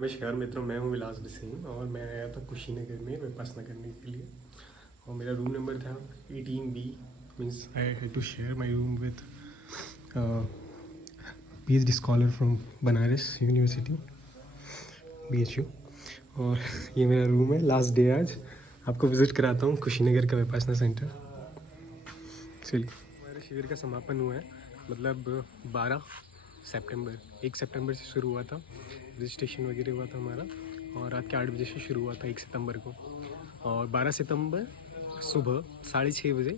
नमस्कार मित्रों, मैं हूं विलास बिसेन और मैं आया था कुशीनगर में विपස්සना करने के लिए। और मेरा रूम नंबर था 18B। Means I had to share my room with PhD scholar from Banaras university BHU। और ये मेरा रूम है। लास्ट डे आज आपको विज़िट कराता हूँ कुशीनगर का विपස්සना सेंटर। चलिए, हमारे शिविर का समापन हुआ है, मतलब 12 सितंबर 1 सितंबर से शुरू हुआ था। रजिस्ट्रेशन वगैरह हुआ था हमारा और रात के 8 बजे से शुरू हुआ था 1 सितंबर को। और 12 सितंबर सुबह 6:30 बजे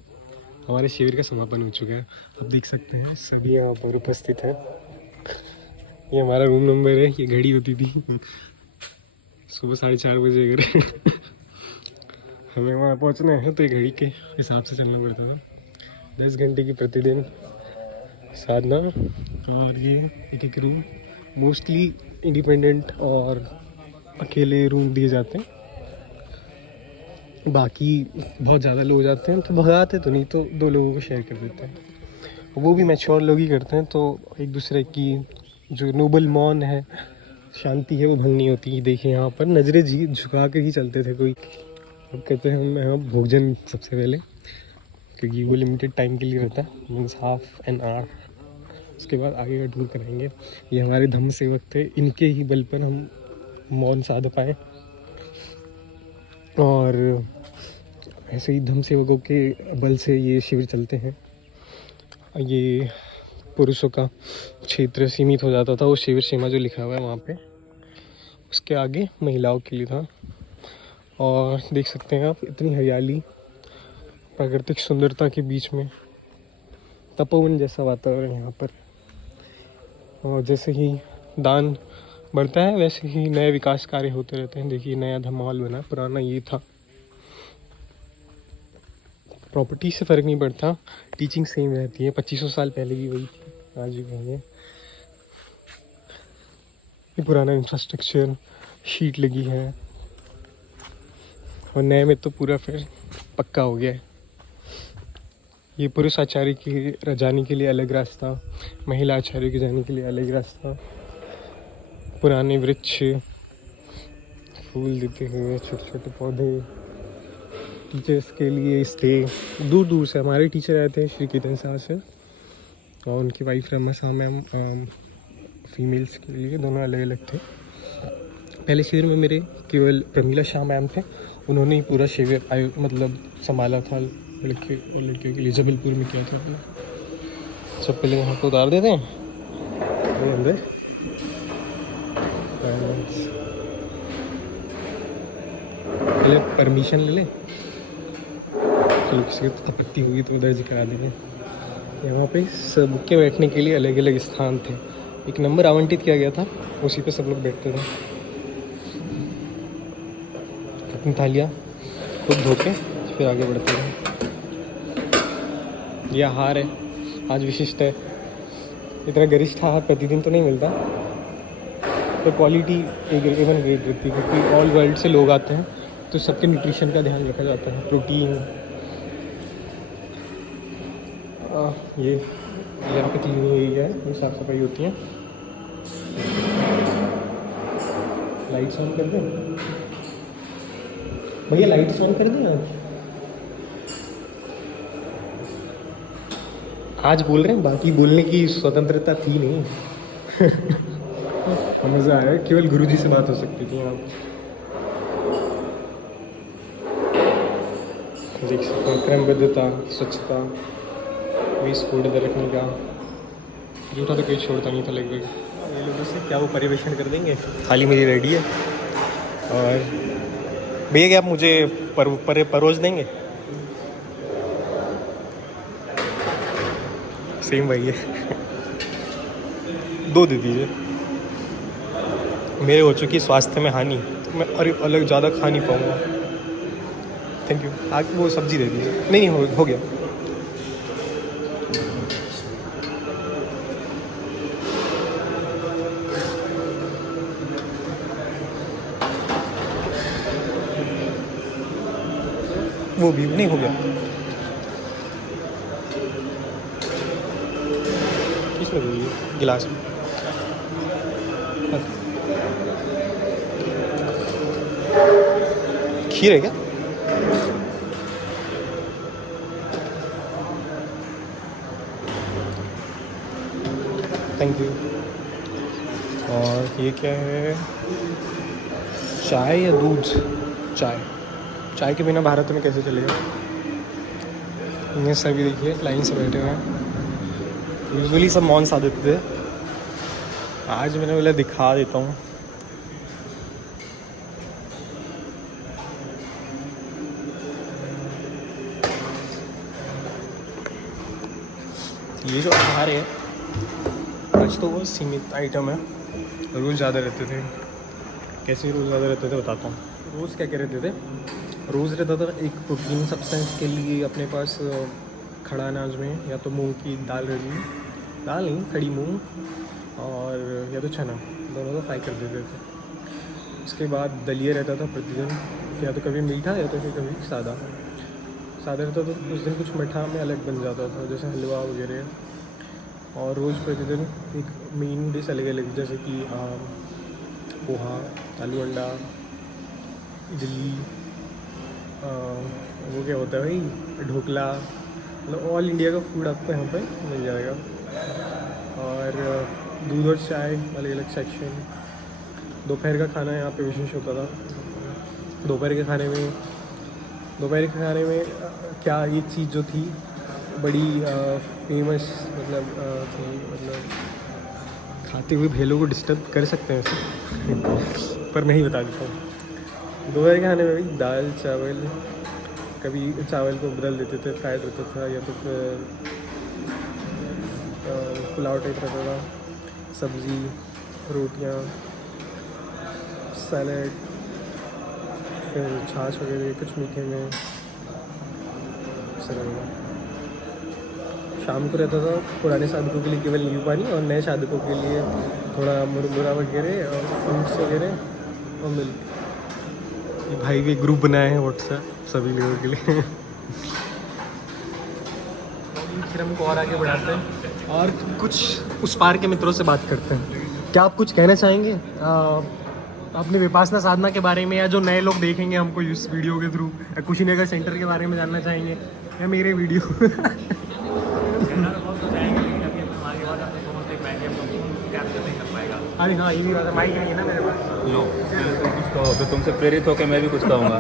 हमारे शिविर का समापन हो चुका है। आप देख सकते हैं सभी यहाँ पर उपस्थित हैं। ये हमारा रूम नंबर है। ये घड़ी होती थी सुबह 4:30 बजे। अगर हमें वहाँ पहुँचना है तो ये घड़ी के हिसाब से चलना पड़ता था। 10 घंटे की प्रतिदिन साधना। और ये एक एक रूम, मोस्टली इंडिपेंडेंट और अकेले रूम दिए जाते हैं। बाकी बहुत ज़्यादा लोग जाते हैं तो भगाते तो नहीं, तो 2 लोगों को शेयर कर देते हैं। वो भी मैच्योर लोग ही करते हैं, तो एक दूसरे की जो नोबल मौन है, शांति है, वो भंग नहीं होती। देखिए यहाँ पर नज़रें झुका कर ही चलते थे कोई। अब कहते हैं हम यहाँ भोजन सबसे पहले, क्योंकि वो लिमिटेड टाइम के लिए रहता है, मीन्स हाफ एन आवर। उसके बाद आगे का टूर कराएंगे। ये हमारे धम्म सेवक थे, इनके ही बल पर हम मौन साध पाए। और ऐसे ही धम्म सेवकों के बल से ये शिविर चलते हैं। ये पुरुषों का क्षेत्र सीमित हो जाता था, वो शिविर सीमा जो लिखा हुआ है वहाँ पे, उसके आगे महिलाओं के लिए था। और देख सकते हैं आप इतनी हरियाली, प्राकृतिक सुंदरता के बीच में तपोवन जैसा वातावरण यहाँ पर। और जैसे ही दान बढ़ता है वैसे ही नए विकास कार्य होते रहते हैं। देखिए नया धम्म हॉल बना, पुराना ये था। प्रॉपर्टी से फ़र्क नहीं पड़ता, टीचिंग सेम रहती है। 2500 साल पहले भी वही थी, आज भी वही है। ये पुराना इंफ्रास्ट्रक्चर, शीट लगी है, और नए में तो पूरा फिर पक्का हो गया है। ये पुरुष आचार्य की जाने के लिए अलग रास्ता, महिला आचार्य के जाने के लिए अलग रास्ता। पुराने वृक्ष, फूल देते हुए छोटे छोटे पौधे, टीचर्स के लिए स्टे। दूर दूर से हमारे टीचर आए थे, श्री कीर्तन साहब सर और उनकी wife Rama Shah ma'am. Females के लिए दोनों अलग अलग थे। पहले शिविर में मेरे केवल प्रमीला शाह मैम थे, उन्होंने ही पूरा शिविर मतलब संभाला था लड़के और लड़कियों के लिए। जबलपुर में किया था अपना। सब पहले वहाँ को उतार देते हैं अंदर। पहले परमिशन ले ले, चलो किसी को आपत्ति हुई तो दर्ज करा देंगे। यहाँ पे सबके बैठने के लिए अलग अलग स्थान थे। एक नंबर आवंटित किया गया था, उसी पे सब लोग बैठते थे। अपनी थालियाँ खुद धो के फिर आगे बढ़ते थे। यह आहार है, आज विशिष्ट है। इतना गरिष्ठ आहार प्रतिदिन तो नहीं मिलता, तो क्वालिटी A1 ग्रेड रहती है, क्योंकि ऑल वर्ल्ड से लोग आते हैं, तो सबके न्यूट्रिशन का ध्यान रखा जाता है। प्रोटीन, ये यहाँ पे क्लीनिंग एरिया है, ये साफ़ सफाई होती है। लाइट्स ऑन कर दें भैया, लाइट्स ऑन कर दें। आज बोल रहे हैं, बाकी बोलने की स्वतंत्रता थी नहीं। मज़ा आया, केवल गुरुजी से बात हो सकती थी। आप देख सकते हैं क्रमबद्धता, स्वच्छता, वेस्ट कूड़े रखने का, जूठा तो कोई छोड़ता नहीं था लगभग। ये लोगों से क्या वो परिवेशन कर देंगे। थाली मेरी रेडी है। और भैया क्या आप मुझे परोस देंगे। सेम भाई है। 2 दे दीजिए। मेरे हो चुकी स्वास्थ्य में हानि, तो मैं अलग ज़्यादा खा नहीं पाऊँगा। Thank you. आगे वो सब्जी दे दीजिए। नहीं हो गया। वो भी नहीं हो गया। किसमें दे दीजिए, गिलास में। खीर है क्या? Thank you. और ये क्या है? चाय या दूध? चाय के बिना भारत में कैसे चलेगा? ये सभी देखिए लाइन से बैठे हुए हैं। यूजुअली सब मौन साधक थे, आज मैंने बोला दिखा देता हूँ। ये जो आहार है आज तो वो सीमित आइटम है, रोज़ ज़्यादा रहते थे। कैसे रोज़ ज़्यादा रहते थे बताता हूँ। रोज़ क्या क्या रहते थे? रोज़ रहता था एक प्रोटीन सब्सटेंस के लिए अपने पास खड़ा अनाज में या तो मूंग की दाल रही, दाल नहीं खड़ी मूंग, और या तो चना, दोनों को फ्राई कर देते थे। उसके बाद दलिया रहता था प्रतिदिन, या तो कभी मीठा या तो फिर कभी सादा रहता था। तो उस दिन कुछ मीठा में अलग बन जाता था, जैसे हलवा वगैरह। और रोज़ प्रतिदिन एक मेन डिश अलग अलग, जैसे कि पोहा, आलू अंडा, इडली, वो क्या होता है भाई, ढोकला, मतलब ऑल इंडिया का फूड आपको यहाँ पे मिल जाएगा। और दूध और चाय अलग अलग सेक्शन। दोपहर का खाना यहाँ पे विशेष होता था। दोपहर के खाने में क्या ये चीज़ जो थी बड़ी फेमस, मतलब थी, मतलब खाते हुए भेलों को डिस्टर्ब कर सकते हैं वैसे पर नहीं बता देता हूँ। दोपहर के खाने में भी दाल चावल, कभी चावल को बदल देते थे, फ्राइड रहता था, या तो फिर पुलाव टाइप रहता था, सब्ज़ी, रोटियाँ, सैलड, फिर छाछ वगैरह कुछ मीठे में रहेगा। शाम को रहता था पुराने शादिकों के लिए केवल नींबू पानी, और नए शादिकों के लिए थोड़ा मुरमुरा वगैरह और फ्रूट्स वगैरह और मिल्क। ये भाई भी ग्रुप बनाए हैं व्हाट्सएप सभी लोगों के लिए। फिर हमको और आगे बढ़ाते हैं और कुछ उस पार के मित्रों से बात करते हैं। क्या आप कुछ कहना चाहेंगे अपने विपासना साधना के बारे में, या जो नए लोग देखेंगे हमको इस वीडियो के थ्रू, या कुशीनगर सेंटर के बारे में जानना चाहेंगे, या मेरे वीडियो? अरे हाँ, ये भी बात है, माइक नहीं है ना मेरे पास। लो कुछ कहो, तो तुमसे प्रेरित होकर मैं भी कुछ कहूँगा।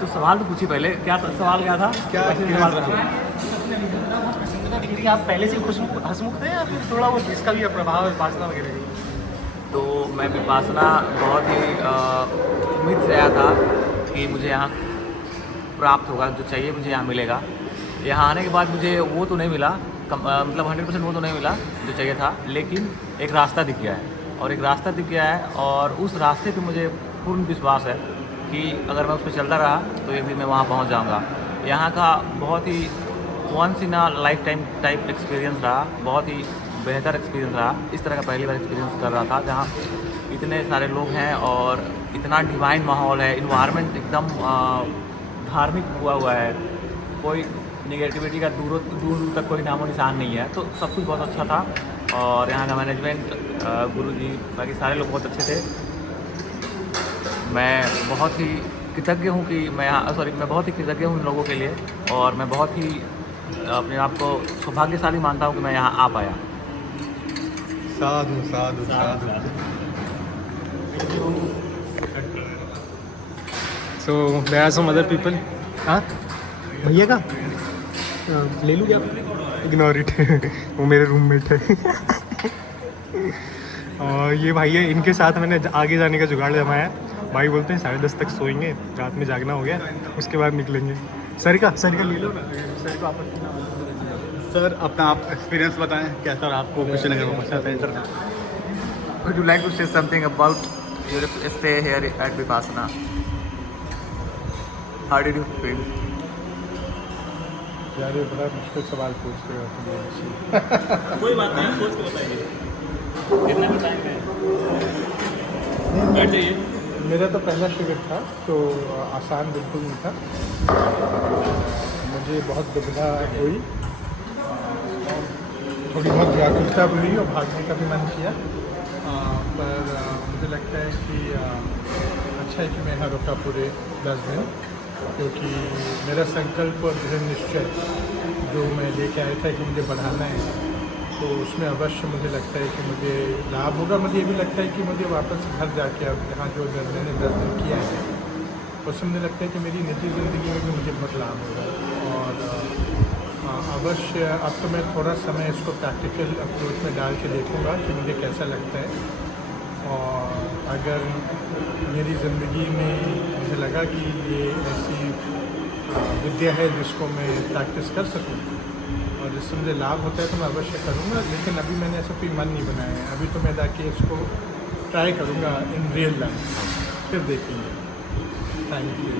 तो सवाल तो पूछिए पहले, क्या सवाल क्या था? डिग्री आप पहले से हंसमुख थे, या फिर थोड़ा वो इसका भी प्रभाव है विपासना वगैरह? तो मैं विपासना बहुत ही उम्मीद से आया था कि मुझे यहाँ प्राप्त होगा, जो चाहिए मुझे यहाँ मिलेगा। यहाँ आने के बाद मुझे वो तो नहीं मिला, मतलब 100% वो तो नहीं मिला जो चाहिए था, लेकिन एक रास्ता दिख गया है, और उस रास्ते पे मुझे पूर्ण विश्वास है कि अगर मैं उस पर चलता रहा तो एक दिन मैं वहाँ पहुँच जाऊँगा। यहाँ का बहुत ही once in a lifetime type experience रहा, बहुत ही बेहतर एक्सपीरियंस रहा। इस तरह का पहली बार एक्सपीरियंस कर रहा था जहाँ इतने सारे लोग हैं और इतना डिवाइन माहौल है, इन्वायरमेंट एकदम धार्मिक हुआ है, कोई निगेटिविटी का दूर दूर तक कोई नामो निशान नहीं है। तो सब कुछ बहुत अच्छा था, और यहाँ का मैनेजमेंट, गुरुजी, बाकी सारे लोग बहुत अच्छे थे। मैं बहुत ही कृतज्ञ हूँ कि मैं बहुत ही कृतज्ञ हूँ इन लोगों के लिए, और मैं बहुत ही अपने आप को सौभाग्यशाली मानता हूँ कि मैं यहाँ आ पाया। Sadhu sadhu sadhu. So there are some other people. हाँ भैया का ले लूँ क्या? Ignore it. वो मेरे रूममेट है। और ये भाई है, इनके साथ मैंने आगे जाने का जुगाड़ जमाया। भाई बोलते हैं 10:30 तक सोएंगे, रात में जागना हो गया, उसके बाद निकलेंगे। सर का ले लो ना, सर को आपत्ति ना हो। सर अपना आप एक्सपीरियंस बताएं, कैसा रहा आपको कुशीनगर विपासना सेंटर में? Would you like to say something about your stay here at Vipassana? How did you feel? यार ये बड़ा मुश्किल सवाल पूछ रहे हो तुम। कोई बात नहीं, सोच के बताइए, कितना भी टाइम है, बैठ जाइए। मेरा तो पहला शिविर था, तो आसान बिल्कुल नहीं था। मुझे बहुत दुविधा हुई, थोड़ी बहुत व्याकुलता भी हुई, और भागने का भी मन किया, पर मुझे लगता है कि अच्छा है कि मैं यहाँ रुका पूरे 10 दिन, क्योंकि मेरा संकल्प और दृढ़ निश्चय जो मैं लेके आया था कि मुझे बढ़ाना है, तो उसमें अवश्य मुझे लगता है कि मुझे लाभ होगा। मुझे ये भी लगता है कि मुझे वापस घर जाके अब यहाँ जो मैंने 10 दिन किया है उससे मुझे लगता है कि मेरी निजी ज़िंदगी में भी मुझे बहुत लाभ होगा। और अवश्य अब तो मैं थोड़ा समय इसको प्रैक्टिकल अप्रोच में डाल के देखूँगा कि मुझे कैसा लगता है। और अगर मेरी ज़िंदगी में मुझे लगा कि ये ऐसी विद्या है जिसको मैं प्रैक्टिस कर सकूँ और जिससे मुझे लाभ होता है तो मैं अवश्य करूँगा। लेकिन अभी मैंने ऐसा कोई मन नहीं बनाया है, अभी तो मैं जाके इसको ट्राई करूँगा इन रियल लाइफ, फिर देखेंगे। Thank you.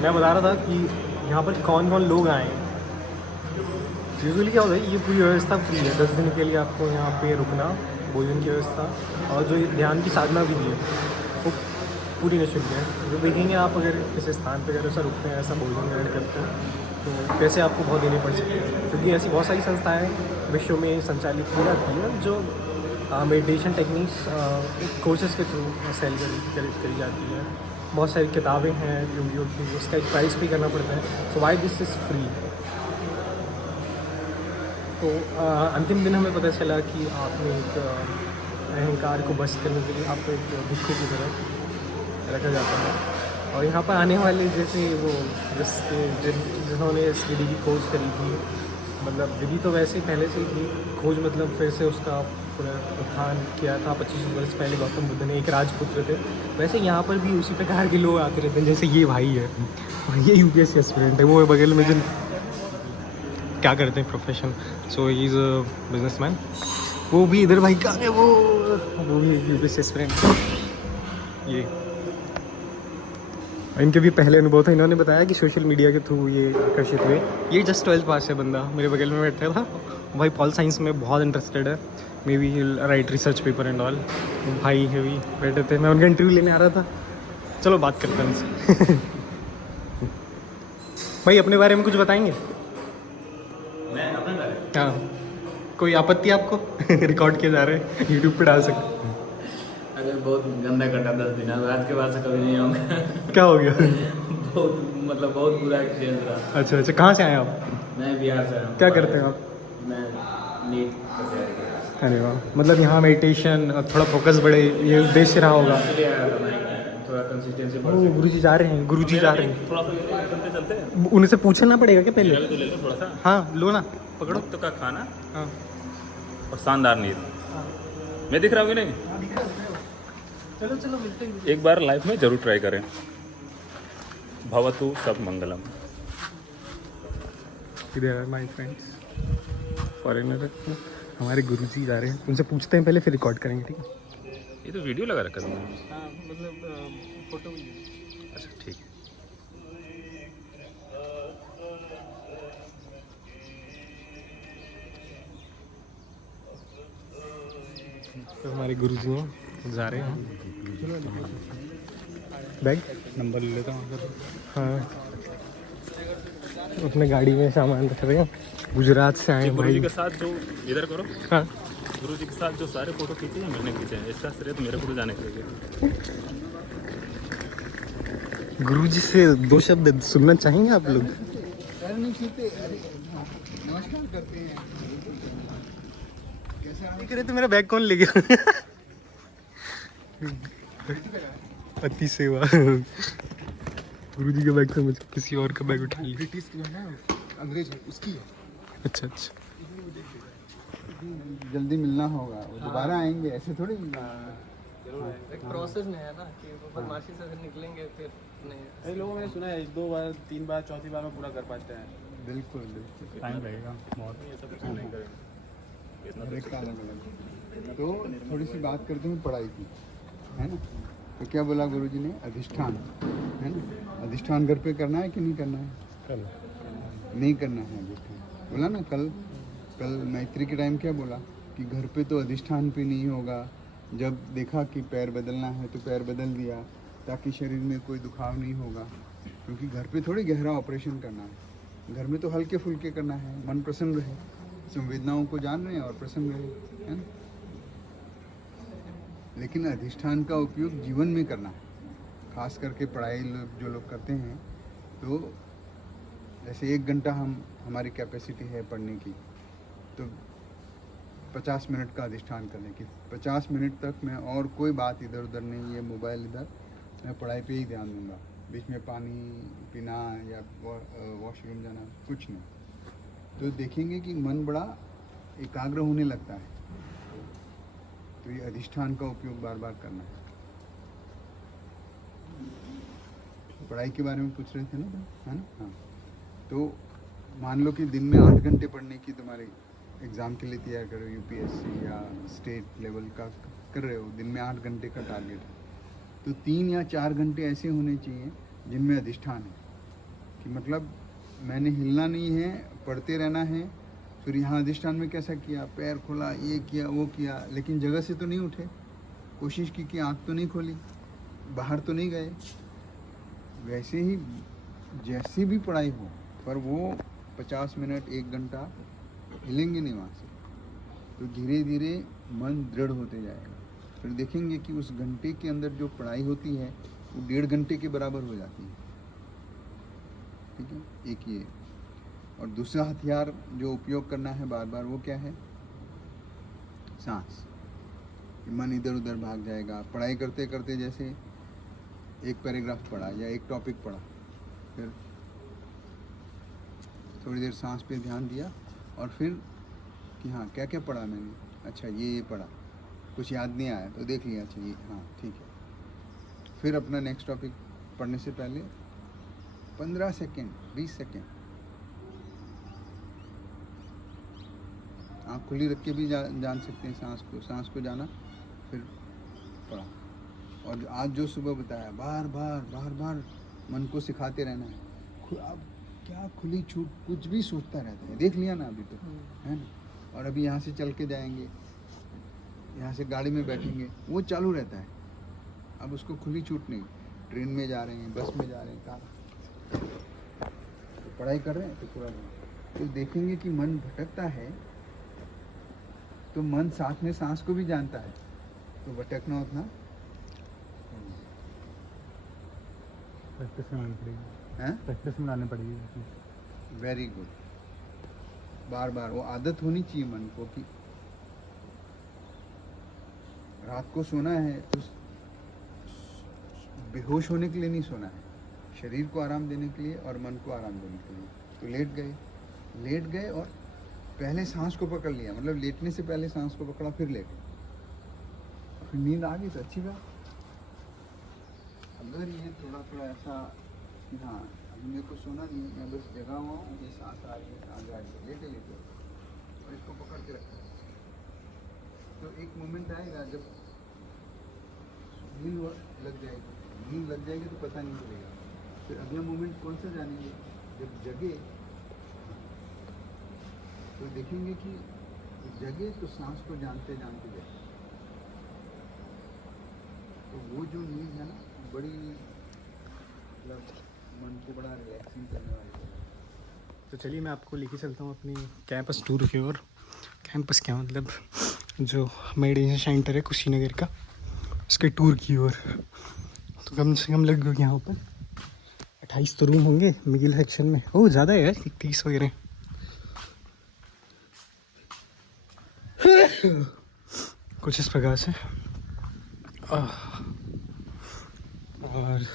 मैं बता रहा था कि यहाँ पर कौन कौन लोग आए हैं। यूजुअली क्या होता है, ये पूरी व्यवस्था फ्री है। 10 दिन के लिए आपको यहाँ पे रुकना, भोजन की व्यवस्था और जो ये ध्यान की साधना भी दी है वो पूरी निःशुल्क है। जो देखेंगे आप अगर किसी स्थान पर अगर ऐसा रुकते हैं, ऐसा भोजन ग्रहण करते हैं तो पैसे आपको बहुत देने पड़ सकते हैं, क्योंकि ऐसी बहुत सारी संस्थाएं विश्व में संचालित की जाती है जो मेडिटेशन टेक्निक्स कोर्सेज के थ्रू सेल करी जाती है। बहुत सारी किताबें हैं वीडियो की, उसका एक प्राइस पे करना पड़ता है। सो वाई दिस इज़ फ्री। तो अंतिम दिन हमें पता चला कि आपने एक अहंकार को बस करने के लिए आपको एक भिक्षु की तरह रखा जाता है। और यहाँ पर आने वाले जैसे वो जिन्होंने इस विधि की खोज करी थी, मतलब विधि तो वैसे ही पहले से ही थी, खोज मतलब फिर से उसका उत्थान किया था 25 वर्ष पहले गौतम बुद्ध ने। एक राजपुत्र थे, वैसे यहाँ पर भी उसी प्रकार के लोग आते रहते हैं। जैसे ये भाई है, ये यूपीएससी एस्पिरेंट है, वो बगल में जिन क्या करते हैं profession, so he is a businessman. वो भी इधर भाई का है, वो भी यूपीएससी एस्पिरेंट। ये इनके भी पहले अनुभव था। इन्होंने बताया कि सोशल मीडिया के थ्रू ये आकर्षित हुए। ये जस्ट 12th पास है बंदा, मेरे बगल में बैठा था भाई, पॉल साइंस में बहुत इंटरेस्टेड है। May be he right research paper and all. भाई है भी बैठे थे, मैं उनका इंटरव्यू लेने आ रहा था। चलो बात करते हैं उनसे। भाई अपने बारे में कुछ बताएंगे? मैं अपने बारे में, हाँ, कोई आपत्ति आपको? रिकॉर्ड किए जा रहे हैं, यूट्यूब पे डाल सकते हैं। अगर बहुत गंदा कटा 10 दिन, अब आज के बाद से कभी नहीं आऊँगा। क्या हो गया? बहुत बुरा एक्सपीरियंस रहा। अच्छा अच्छा, कहाँ से आए आप? मैं बिहार से हूँ। क्या करते हैं आप? मैं नीट का तैयारी कर रहा हूँ। अरे वाह, मतलब यहाँ मेडिटेशन थोड़ा फोकस बढ़े, ये उद्देश्य रहा होगा। इसलिए आया था मैं, थोड़ा कंसिस्टेंसी बढ़ ओ सके। गुरुजी जा रहे हैं, गुरुजी जा रहे हैं। थोड़ा सा चलते हैं। उनसे पूछना पड़ेगा क्या पहले? मेरा भी तो ले लो थोड़ा सा। हाँ लो ना, पकड़ो। मुफ्त का खाना हाँ और शानदार नींद। मैं दिख रहा हूँ कि नहीं? चलो चलो मिलते हैं। एक बार लाइफ में जरूर ट्राई करें। भवतु सब मंगलम। इधर माय फ्रेंड्स फॉरेनर, हमारे गुरुजी जा रहे हैं, उनसे पूछते हैं पहले, फिर रिकॉर्ड करेंगे, ठीक है? ये तो वीडियो लगा रखा था। हाँ मतलब फोटो भी। अच्छा ठीक है। तो हमारे गुरुजी हैं, जा रहे हैं। बैग नंबर ले लेता हूँ। हाँ, अपने गाड़ी में सामान रख रहे हैं। गुजरात से आए हैं गुरु जी भाई। के साथ जो इधर करो, हाँ गुरु जी के साथ जो सारे फोटो खींचे हैं मैंने खींचे हैं। इसका श्रेय तो मेरे को जाने के लिए। गुरुजी से 2 शब्द सुनना चाहेंगे आप लोग? नमस्कार करते हैं। कह रहे तो मेरा बैग कौन ले गया? अति सेवा। गुरुजी का बैग समझ किसी और का बैग उठा लिया। ब्रिटिश जो है अंग्रेज है उसकी है। अच्छा अच्छा, जल्दी मिलना होगा, वो दोबारा आएंगे, ऐसे थोड़ी मिलना। एक प्रोसेस में है ना कि वो बदमाशी से निकलेंगे फिर नहीं। कई लोगों ने सुना है 1-2 बार 3 बार 4थी बार में पूरा कर पाते हैं। बिल्कुल बिल्कुल टाइम लगेगा बहुत। ये सब कुछ नहीं करेंगे। हर एक का अलग अलग। तो थोड़ी सी बात करते हैं पढ़ाई की, है ना? तो क्या बोला गुरुजी ने? अधिष्ठान, है ना? अधिष्ठान घर पे करना है कि नहीं करना है? नहीं करना है अधिष्ठान। बोला ना कल मैत्री के टाइम क्या बोला कि घर पे तो अधिष्ठान पे नहीं होगा। जब देखा कि पैर बदलना है तो पैर बदल दिया, ताकि शरीर में कोई दुखाव नहीं होगा, क्योंकि घर पे थोड़ी गहरा ऑपरेशन करना है। घर में तो हल्के फुल्के करना है, मन प्रसन्न रहे, संवेदनाओं को जान रहे हैं और प्रसन्न रहे, है ना? लेकिन अधिष्ठान का उपयोग जीवन में करना है, खास करके पढ़ाई जो लोग करते हैं। तो जैसे 1 घंटा हमारी कैपेसिटी है पढ़ने की, तो 50 मिनट का अधिष्ठान करने की, 50 मिनट तक मैं और कोई बात इधर उधर नहीं, ये मोबाइल इधर, मैं पढ़ाई पे ही ध्यान दूंगा। बीच में पानी पीना या वॉशरूम जाना कुछ नहीं। तो देखेंगे कि मन बड़ा एकाग्र होने लगता है। तो ये अधिष्ठान का उपयोग बार बार करना है। पढ़ाई के बारे में पूछ रहे थे ना, है ना? हाँ। तो मान लो कि दिन में 8 घंटे पढ़ने की तुम्हारी एग्ज़ाम के लिए तैयार कर रहे हो, यूपीएससी या स्टेट लेवल का कर रहे हो, दिन में 8 घंटे का टारगेट है, तो 3 या 4 घंटे ऐसे होने चाहिए जिनमें अधिष्ठान है कि मतलब मैंने हिलना नहीं है, पढ़ते रहना है। फिर यहाँ अधिष्ठान में कैसा किया, पैर खोला, ये किया वो किया, लेकिन जगह से तो नहीं उठे, कोशिश की कि आँख तो नहीं खोली, बाहर तो नहीं गए। वैसे ही जैसी भी पढ़ाई हो, पर वो 50 मिनट 1 घंटा हिलेंगे नहीं वहाँ से, तो धीरे धीरे मन दृढ़ होते जाएगा। फिर देखेंगे कि उस घंटे के अंदर जो पढ़ाई होती है वो 1.5 घंटे के बराबर हो जाती है। ठीक है, एक ये। और दूसरा हथियार जो उपयोग करना है बार बार, वो क्या है? सांस। मन इधर उधर भाग जाएगा। पढ़ाई करते करते जैसे एक पैराग्राफ पढ़ा या एक टॉपिक पढ़ा, फिर थोड़ी देर सांस पे ध्यान दिया, और फिर कि हाँ क्या क्या पढ़ा मैंने, अच्छा ये पढ़ा, कुछ याद नहीं आया तो देख लिया, अच्छा ये हाँ ठीक है। फिर अपना नेक्स्ट टॉपिक पढ़ने से पहले 15 सेकेंड 20 सेकेंड आँख खुली रख के भी जान सकते हैं सांस को जाना, फिर पढ़ा। और आज जो सुबह बताया, बार बार मन को सिखाते रहना है। अब क्या खुली छूट, कुछ भी सोचता रहता है, देख लिया ना अभी तो, है ना? और अभी यहाँ से चल के जाएंगे, यहाँ से गाड़ी में बैठेंगे, वो चालू रहता है। अब उसको खुली छूट नहीं, ट्रेन में जा रहे हैं, बस में जा रहे हैं, कार, तो पढ़ाई कर रहे हैं तो पूरा तो देखेंगे कि मन भटकता है, तो मन साथ में सांस को भी जानता है, तो भटकना उतना प्रैक्टिस में लानी पड़ेगी। है, प्रैक्टिस में लानी पड़ेगी। Very good. बार बार वो आदत होनी चाहिए मन को कि रात को सोना है तो बेहोश होने के लिए नहीं सोना है, शरीर को आराम देने के लिए और मन को आराम देने के लिए। तो लेट गए और पहले सांस को पकड़ लिया, मतलब लेटने से पहले सांस को पकड़ा, फिर लेटे, फिर नींद आ गई तो अच्छी बात। अगर ये थोड़ा ऐसा कि हाँ अभी मेरे को सोना नहीं, मैं बस जगा हुआ हूँ, ये सांस आ रही है, सांस आ रही है, लेटे और इसको पकड़ के रखा, तो एक मोमेंट आएगा जब नींद लग जाएगी तो पता नहीं चलेगा। फिर अगला मोमेंट कौन सा जानेंगे, जब जगे तो देखेंगे कि जगे तो सांस को जानते जगे, तो वो जो नींद है ना, बड़ी मतलब मन को बड़ा रिलैक्सिंग करने वाली है। तो चलिए मैं आपको लेके चलता हूँ अपनी कैंपस टूर की ओर। कैंपस क्या मतलब जो मेडिटेशन सेंटर है कुशीनगर का, उसके टूर की ओर। तो कम से कम लगभग यहाँ पर 28 तो रूम होंगे मिडिल सेक्शन में। ओह ज़्यादा है यार, 30 वगैरह। कुछ इस प्रकार से। और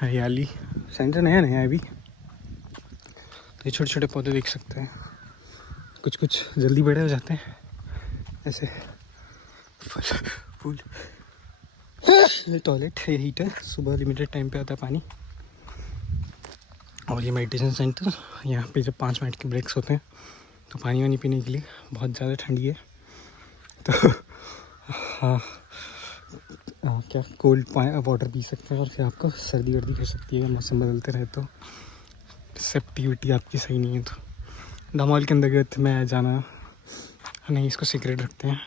हरियाली, सेंटर नया है अभी, तो ये छोटे छोटे पौधे देख सकते हैं, कुछ जल्दी बड़े हो जाते हैं ऐसे फूल। टॉयलेट, ये हीटर, सुबह लिमिटेड टाइम पे आता है पानी। और ये मेडिटेशन सेंटर, यहाँ पे जब 5 मिनट के ब्रेक्स होते हैं तो पानी वानी पीने के लिए, बहुत ज़्यादा ठंडी है तो हाँ क्या कोल्ड वाटर पी सकते हैं, और फिर आपको सर्दी वर्दी हो सकती है, मौसम बदलते रहे तो रिसेप्टिविटी आपकी सही नहीं है। तो धमाल के अंदर गए मैं जाना नहीं, इसको सीक्रेट रखते हैं,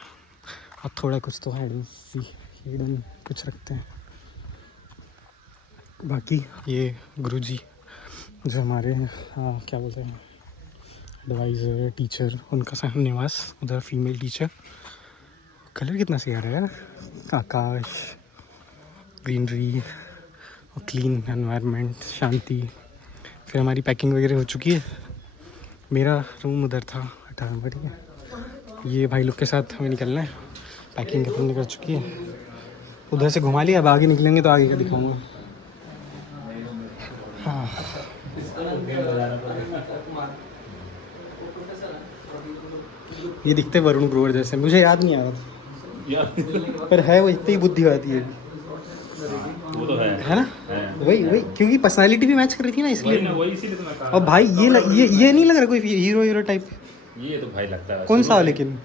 और थोड़ा कुछ तो हिडन कुछ रखते हैं। बाकी ये गुरुजी जो हमारे क्या बोलते हैं एडवाइज़र टीचर, उनका निवास, उधर फीमेल टीचर कलर कितना सही आ रहा है यार, आकाश, ग्रीनरी और क्लीन एनवायरनमेंट, शांति। फिर हमारी पैकिंग वगैरह हो चुकी है। मेरा रूम उधर था 18 नंबर, ठीक है। ये भाई लोग के साथ हमें निकलना है, पैकिंग अपनी कर चुकी है। उधर से घुमा लिया, अब आगे निकलेंगे तो आगे का दिखाऊंगा। हाँ ये दिखते वरुण ग्रोवर जैसे, मुझे याद नहीं आ रहा था पर है वो, इतनी बुद्धिवादी है वो तो है ना। वही क्योंकि पर्सनालिटी भी मैच कर रही थी ना, इसलिए। वही इसीलिए तो मैं कहा। और भाई ये नहीं लग रहा कोई हीरो टाइप। ये तो भाई लगता है कौन सा, लेकिन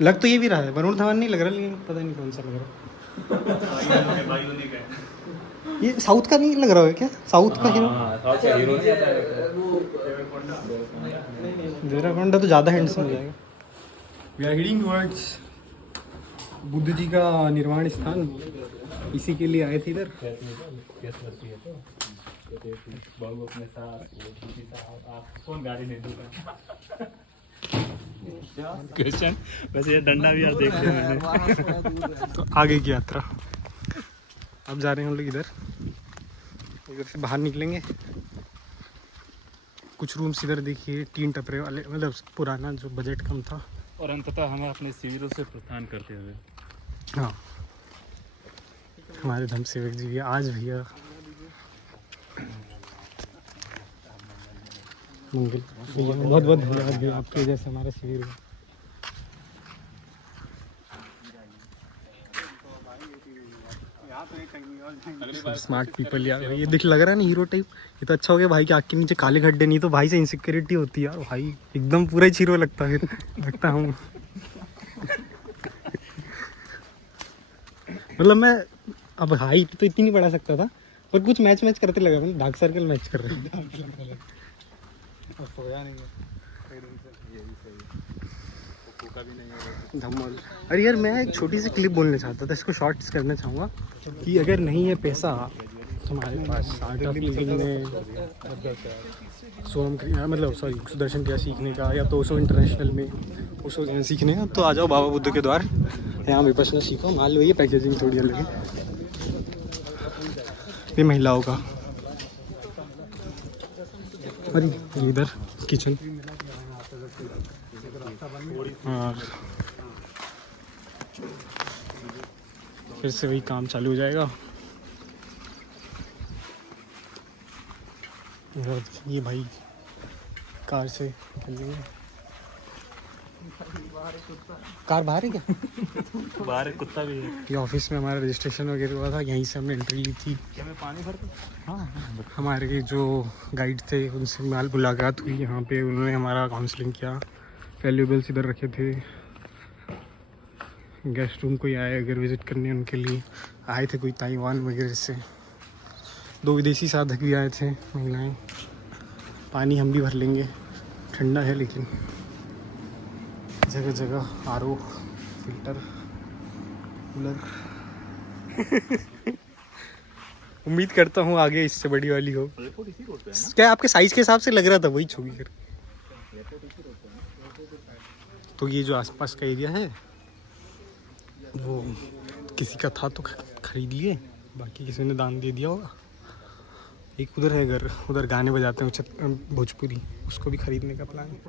लग तो ये भी रहा है, वरुण धवन नहीं लग रहा, लेकिन पता नहीं कौन सा लग रहा। ये साउथ का नहीं लग रहा है क्या, साउथ का हीरो? देवरकोंडा तो ज़्यादा हैंडसम हो जाएगा। We are heading towards Buddha ji का निर्वाण स्थान, इसी के लिए आए थे इधर। कौन गाड़ी नहीं दूंगा क्वेश्चन। वैसे ये डंडा भी यार देख लिया मैंने। तो आगे की यात्रा, अब जा रहे हैं हम लोग इधर से बाहर निकलेंगे। कुछ रूम्स इधर देखिए, 3 टपरे वाले, मतलब पुराना जो बजट कम था। और अंततः हमें अपने शिविरों से प्रस्थान करते हुए, हाँ हमारे धम सेवक जी भैया आज भैया मंगल भैया, बहुत बहुत धन्यवाद भैया, आपकी वजह से हमारा शिविर हुआ। स्मार्ट पीपल यार, ये दिख लग रहा है ना हीरो टाइप। ये तो अच्छा हो गया भाई के आँख के नीचे काले खड्डे नहीं, तो भाई से इनसिक्योरिटी होती है यार। भाई एकदम पूरा ही हीरो लगता है, फिर लगता हूँ मतलब मैं अब हाइट तो इतनी नहीं बढ़ा सकता था, पर कुछ मैच करते लगा, मैंने डार्क सर्कल मैच कर रहे हैं। धमाल। अरे यार मैं एक छोटी सी क्लिप बोलना चाहता था, इसको शॉर्ट्स करना चाहूँगा कि अगर नहीं है पैसा तुम्हारे पास आर्ट ऑफ लिविंग में, सुदर्शन क्रिया सीखने का, या तो ओशो इंटरनेशनल में ओशो सीखने का, तो आ जाओ बाबा बुद्ध के द्वार, यहाँ विपश्यना सीखो। मान लो ये पैकेजिंग थोड़ी अलग है, ये महिलाओं का। अरे ये इधर किचन, और फिर से वही काम चालू हो जाएगा। ये भाई कार से निकलेंगे। कार बाहर है क्या? बाहर एक कुत्ता भी है। ये ऑफिस में हमारा रजिस्ट्रेशन वगैरह हुआ था, यहीं से हमने एंट्री ली थी। क्या मैं पानी भर दूं? हाँ हमारे जो गाइड थे उनसे मुलाकात हुई यहाँ पे, उन्होंने हमारा काउंसलिंग किया। वैल्यूएबल्स इधर रखे थे, गेस्ट रूम कोई आए अगर विज़िट करने, उनके लिए आए थे कोई ताइवान वगैरह से। 2 विदेशी साधक भी आए थे, महिलाएं। पानी हम भी भर लेंगे, ठंडा है लेकिन। जगह जगह आरओ, फिल्टर, कूलर। उम्मीद करता हूँ आगे इससे बड़ी वाली हो। क्या आपके साइज के हिसाब से लग रहा था, वही छोगी कर। तो ये जो आसपास का एरिया है वो किसी का था तो खरीद लिए, बाकी किसी ने दान दे दिया होगा। एक उधर है घर, उधर गाने बजाते हैं भोजपुरी, उसको भी खरीदने का प्लान है।